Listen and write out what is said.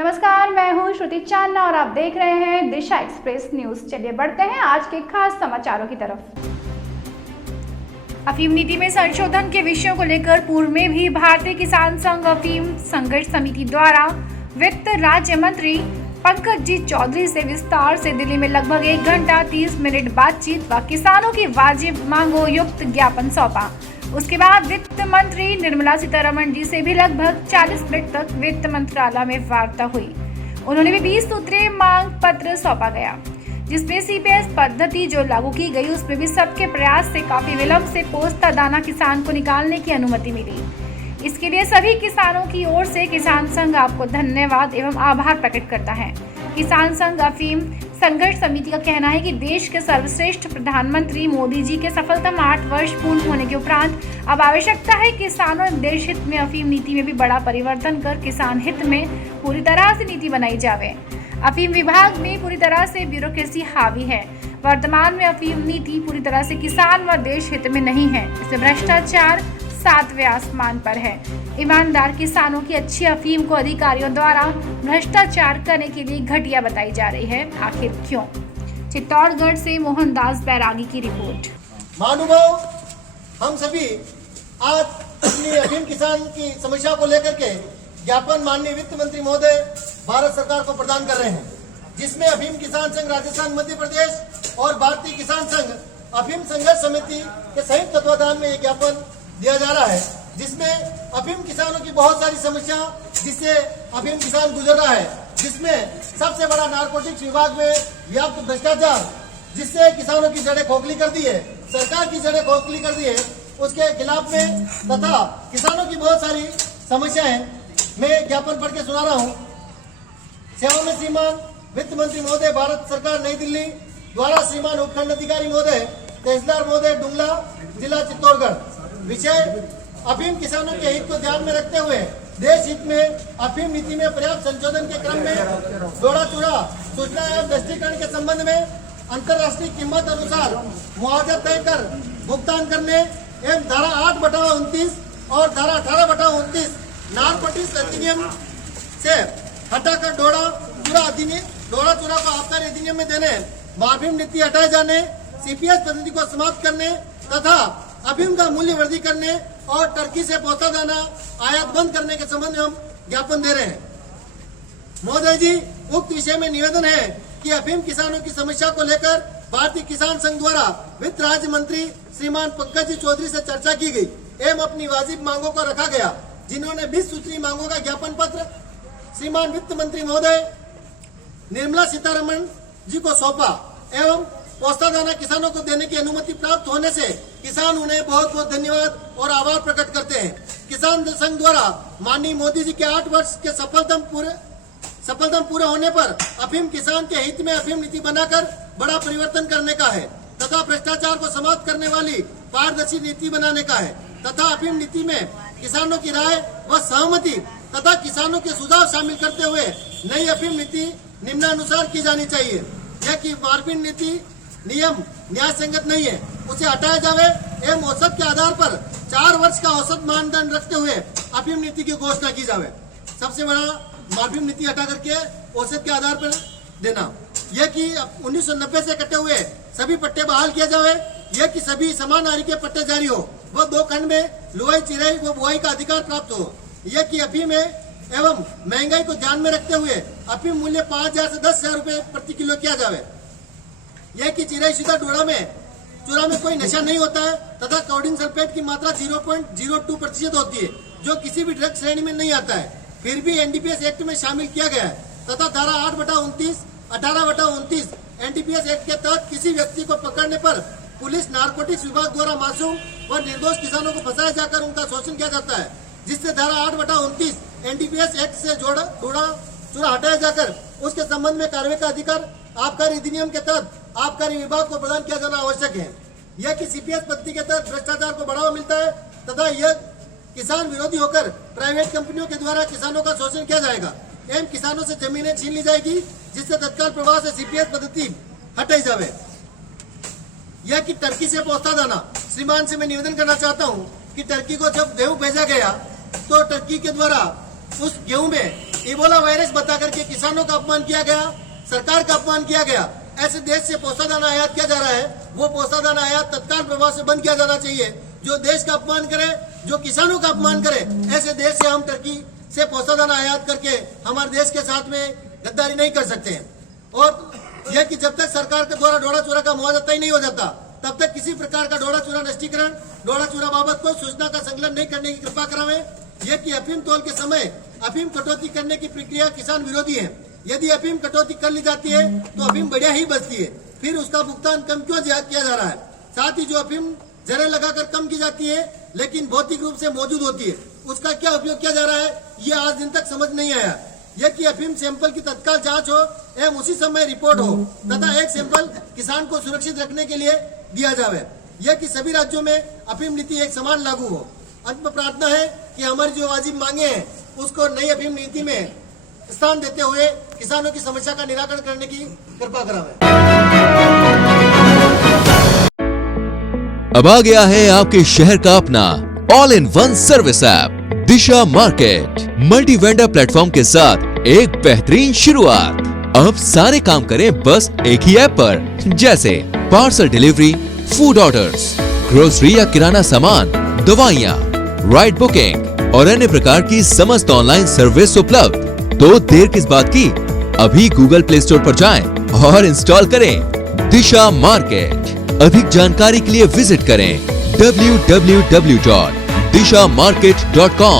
नमस्कार, मैं हूं श्रुति चांदना और आप देख रहे हैं दिशा एक्सप्रेस न्यूज। चलिए बढ़ते हैं आज के खास समाचारों की तरफ। अफीम नीति में संशोधन के विषयों को लेकर पूर्व में भी भारतीय किसान संघ अफीम संघर्ष समिति द्वारा वित्त राज्य मंत्री पंकज जी चौधरी से विस्तार से दिल्ली में लगभग 1 घंटा 30 मिनट बातचीत व किसानों की वाजिब मांगों युक्त ज्ञापन सौंपा। उसके बाद वित्त मंत्री निर्मला सीतारमण जी से भी लगभग 40 मिनट तक वित्त मंत्रालय में वार्ता हुई। उन्होंने भी 20 सूत्रीय मांग पत्र सौंपा गया, जिसमें सीपीएस पद्धति जो लागू की गई उसमें भी सबके प्रयास से काफी विलंब से पोस्ता दाना किसान को निकालने की अनुमति मिली। इसके लिए सभी किसानों की ओर से किसान संघ आपको धन्यवाद एवं आभार प्रकट करता है। किसान संघ अफीम संघर्ष समिति का कहना है कि देश के सर्वश्रेष्ठ प्रधानमंत्री मोदी जी के सफलतम 8 वर्ष पूर्ण होने के उपरांत अब आवश्यकता है किसानों एवं देश हित में अफीम नीति में भी बड़ा परिवर्तन कर किसान हित में पूरी तरह से नीति बनाई जावे। अफीम विभाग में पूरी तरह से ब्यूरोक्रेसी हावी है। वर्तमान में अफीम नीति पूरी तरह से किसान व देश हित में नहीं है। इससे भ्रष्टाचार 7वें आसमान पर है। ईमानदार किसानों की अच्छी अफीम को अधिकारियों द्वारा भ्रष्टाचार करने के लिए घटिया बताई जा रही है। आखिर क्यों? चित्तौड़गढ़ से मोहनदास बैरागी की रिपोर्ट। महानुभाव, हम सभी आज अपनी अफीम किसान की समस्या को लेकर के ज्ञापन माननीय वित्त मंत्री महोदय भारत सरकार को प्रदान कर रहे हैं, जिसमें अफीम किसान संघ राजस्थान, मध्य प्रदेश और भारतीय किसान संघ अफीम संघर्ष समिति के संयुक्त तत्वाधान में एक ज्ञापन दिया जा रहा है, जिसमें अफीम किसानों की बहुत सारी समस्या जिससे अफीम किसान गुजर रहा है, जिसमें सबसे बड़ा नारकोटिक्स विभाग में व्याप्त भ्रष्टाचार जिससे किसानों की जड़ें खोखली कर दी है, सरकार की जड़ें खोखली कर दी है, उसके खिलाफ में तथा किसानों की बहुत सारी समस्याएं मैं ज्ञापन पढ़ के सुना रहा हूँ। सेवा में श्रीमान वित्त मंत्री महोदय भारत सरकार नई दिल्ली द्वारा श्रीमान उपखंड अधिकारी महोदय तहसीलदार महोदय डुंगला जिला चित्तौड़गढ़। विषय अफीम किसानों के हित को ध्यान में रखते हुए देश हित में अफीम नीति में पर्याप्त संशोधन के क्रम में दौड़ा चूड़ा सूचना एवं दृष्टिकरण के संबंध में अंतर्राष्ट्रीय कीमत अनुसार मुआवजा तय कर भुगतान करने एवं धारा 8/29 और धारा 18/29 नारकोटिक्स अधिनियम से हटाकर डोड़ा चूड़ा को आबकारी अधिनियम में देने, अफीम नीति हटाए जाने, सीपीएस पद्धति को समाप्त करने तथा अफीम का मूल्य वृद्धि करने और टर्की से पोस्ता दाना आयात बंद करने के संबंध में हम ज्ञापन दे रहे हैं। महोदय जी, उक्त विषय में निवेदन है कि अफीम किसानों की समस्या को लेकर भारतीय किसान संघ द्वारा वित्त राज्य मंत्री श्रीमान पंकज जी चौधरी से चर्चा की गई एवं अपनी वाजिब मांगों को रखा गया, जिन्होंने 20 सूत्रीय मांगों का ज्ञापन पत्र श्रीमान वित्त मंत्री महोदय निर्मला सीतारमण जी को सौंपा एवं पोस्ता दाना किसानों को देने की अनुमति प्राप्त होने से किसान उन्हें बहुत बहुत धन्यवाद और आभार प्रकट करते हैं। किसान संघ द्वारा माननीय मोदी जी के 8 वर्ष के सफलतम पूरे होने पर अफीम किसान के हित में अफीम नीति बनाकर बड़ा परिवर्तन करने का है तथा भ्रष्टाचार को समाप्त करने वाली पारदर्शी नीति बनाने का है तथा अफीम नीति में किसानों की राय व सहमति तथा किसानों के सुझाव शामिल करते हुए नई अफीम नीति निम्नानुसार की जानी चाहिए। यह कि अफीम नीति नियम न्याय संगत नहीं है, उसे हटाया जावे एवं औसत के आधार पर 4 वर्ष का औसत मानदंड रखते हुए अफीम नीति की घोषणा की जावे। सबसे बड़ा अफीम नीति हटा करके औसत के आधार पर देना। यह कि 1990 से कटे हुए सभी पट्टे बहाल किया जावे। यह कि सभी समान आरी के पट्टे जारी हो व 2 खंड में लुवाई, चिराई व बुआई का अधिकार प्राप्त हो। यह कि अफीम एवं महंगाई को ध्यान में रखते हुए अफीम मूल्य 5,000 से 10,000 रुपए प्रति किलो किया जावे। यह कि चिराई शुदा चूड़ा में कोई नशा नहीं होता है तथा कोडिन सल्फेट की मात्रा 0.02% होती है, जो किसी भी ड्रग श्रेणी में नहीं आता है, फिर भी एनडीपीएस एक्ट में शामिल किया गया है तथा धारा 8/29, 18/29 एनडीपीएस एक्ट के तहत किसी व्यक्ति को पकड़ने पर पुलिस नारकोटिक्स विभाग द्वारा मासूम व निर्दोष किसानों को फंसाया जाकर उनका शोषण किया जाता है, जिससे धारा 8/29 एनडीपीएस एक्ट से डोड़ा चूड़ा हटाया जाकर उसके संबंध में कार्रवाई का अधिकार आबकारी अधिनियम के तहत आबकारी विभाग को प्रदान किया जाना आवश्यक है। यह कि सीपीएस पद्धति के तहत भ्रष्टाचार को बढ़ावा मिलता है तथा यह किसान विरोधी होकर प्राइवेट कंपनियों के द्वारा किसानों का शोषण किया जाएगा एवं किसानों से जमीनें छीन ली जाएगी, जिससे तत्काल प्रभाव से सीपीएस पद्धति हटाई जावे। यह कि टर्की से पोस्ता दाना, श्रीमान से मैं निवेदन करना चाहता हूँ कि टर्की को जब गेहूं भेजा गया तो टर्की के द्वारा उस गेहूं में इबोला वायरस बता करके किसानों का अपमान किया गया, सरकार का अपमान किया गया। ऐसे देश से पोसादाना आयात किया जा रहा है, वो पोसादाना आयात तत्काल प्रभाव से बंद किया जाना चाहिए। जो देश का अपमान करे, जो किसानों का अपमान करे, ऐसे देश से हम टर्की से पोसादाना आयात करके हमारे देश के साथ में गद्दारी नहीं कर सकते हैं। और यह कि जब तक सरकार के द्वारा डोडा चूरा का मुआवजा तय नहीं हो जाता, तब तक किसी प्रकार का डोडा चूरा नष्टीकरण, डोडा चूरा बाबत कोई सूचना का संकलन नहीं करने की कृपा करावे। यह कि अफीम तौल के समय अफीम कटौती करने की प्रक्रिया किसान विरोधी है। यदि अफीम कटौती कर ली जाती है तो अफीम बढ़िया ही बचती है, फिर उसका भुगतान कम क्यों किया जा रहा है। साथ ही जो अफीम जरे लगाकर कम की जाती है लेकिन भौतिक रूप से मौजूद होती है, उसका क्या उपयोग किया जा रहा है, ये आज दिन तक समझ नहीं आया। यह कि अफीम सैंपल की तत्काल जांच हो एवं उसी समय रिपोर्ट हो तथा एक सैंपल किसान को सुरक्षित रखने के लिए दिया जावे। यह कि सभी राज्यों में अफीम नीति एक समान लागू हो। अंत में प्रार्थना है कि हमारी जो वाजिब मांगे हैं उसको नई अफीम नीति में स्थान देते हुए किसानों की समस्या का निराकरण करने की कृपा करावे। अब आ गया है आपके शहर का अपना all in one service app Disha market. Multi vendor platform के साथ एक बेहतरीन शुरुआत। अब सारे काम करें बस एक ही ऐप पर, जैसे parcel delivery, food orders, grocery या किराना सामान, दवाइयाँ, राइड बुकिंग और अन्य प्रकार की समस्त ऑनलाइन सर्विस उपलब्ध। तो देर किस बात की, अभी गूगल प्ले स्टोर पर जाएं और इंस्टॉल करें दिशा मार्केट। अधिक जानकारी के लिए विजिट करें www.dishamarket.com।